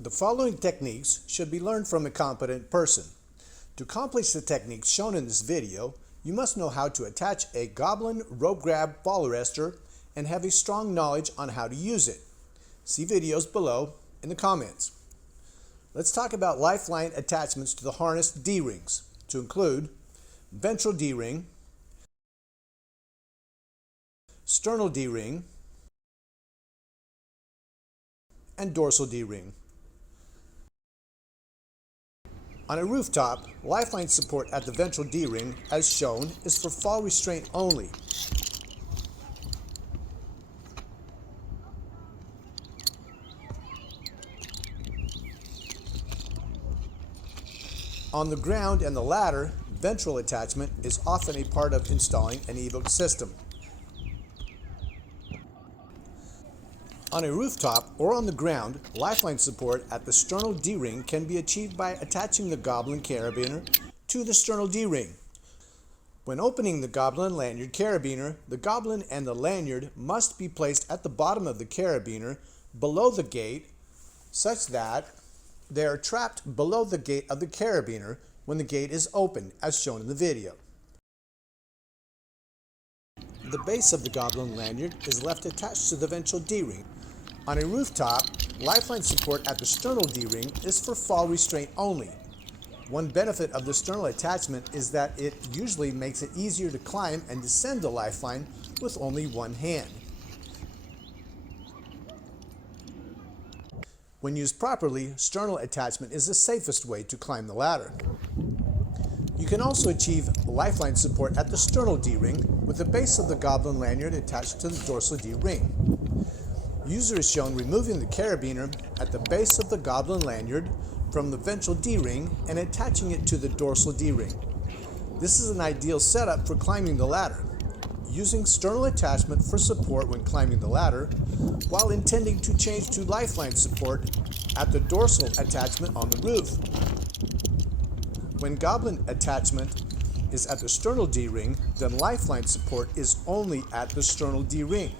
The following techniques should be learned from a competent person. To accomplish the techniques shown in this video, you must know how to attach a Goblin rope grab ball arrestor and have a strong knowledge on how to use it. See videos below in the comments. Let's talk about Lifeline attachments to the harness D-rings, to include Ventral D-ring, Sternal D-ring, and Dorsal D-ring. On a rooftop, Lifeline support at the Ventral D-ring, as shown, is for fall restraint only. On the ground and the ladder, ventral attachment is often a part of installing an evoke system. On a rooftop or on the ground, Lifeline support at the Sternal D-ring can be achieved by attaching the Goblin carabiner to the Sternal D-ring. When opening the Goblin lanyard carabiner, the Goblin and the lanyard must be placed at the bottom of the carabiner below the gate, such that they are trapped below the gate of the carabiner when the gate is open, as shown in the video. The base of the Goblin lanyard is left attached to the Ventral D-ring. On a rooftop, Lifeline support at the Sternal D-ring is for fall restraint only. One benefit of the Sternal attachment is that it usually makes it easier to climb and descend the Lifeline with only one hand. When used properly, Sternal attachment is the safest way to climb the ladder. You can also achieve Lifeline support at the Sternal D-ring with the base of the Goblin lanyard attached to the Dorsal D-ring. User is shown removing the carabiner at the base of the Goblin lanyard from the Ventral D-ring and attaching it to the Dorsal D-ring. This is an ideal setup for climbing the ladder, using Sternal attachment for support when climbing the ladder, while intending to change to Lifeline support at the Dorsal attachment on the roof. When Goblin attachment is at the Sternal D-ring, then Lifeline support is only at the Sternal D-ring.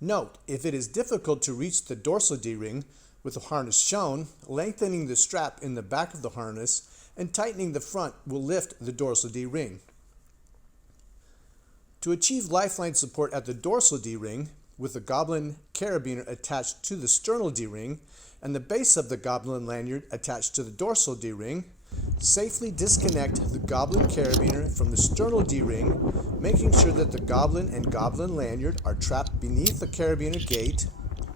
Note, if it is difficult to reach the Dorsal D-ring with the harness shown, lengthening the strap in the back of the harness and tightening the front will lift the Dorsal D-ring. To achieve Lifeline support at the Dorsal D-ring, with the Goblin carabiner attached to the Sternal D-ring and the base of the Goblin lanyard attached to the Dorsal D-ring, safely disconnect the Goblin carabiner from the Sternal D-ring, making sure that the Goblin and Goblin lanyard are trapped beneath the carabiner gate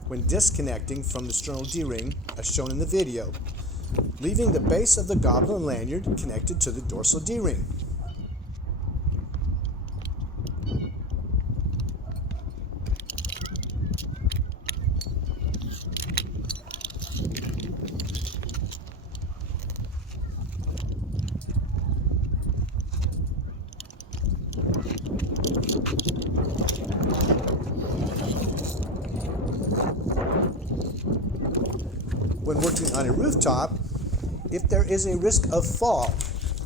when disconnecting from the Sternal D-ring, as shown in the video, leaving the base of the Goblin lanyard connected to the Dorsal D-ring. When working on a rooftop, if there is a risk of fall,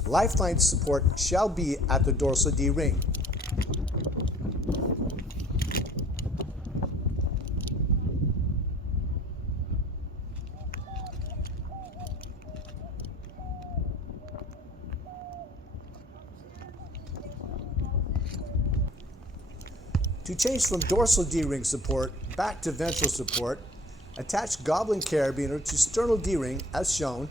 Lifeline support shall be at the Dorsal D-ring. To change from Dorsal D-ring support back to Ventral support, attach Goblin carabiner to Sternal D-ring as shown.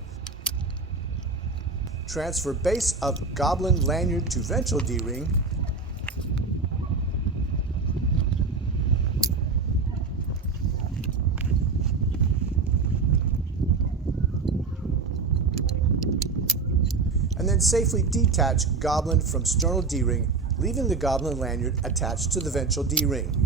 Transfer base of Goblin lanyard to Ventral D-ring. And then safely detach Goblin from Sternal D-ring, leaving the Goblin lanyard attached to the Ventral D-ring.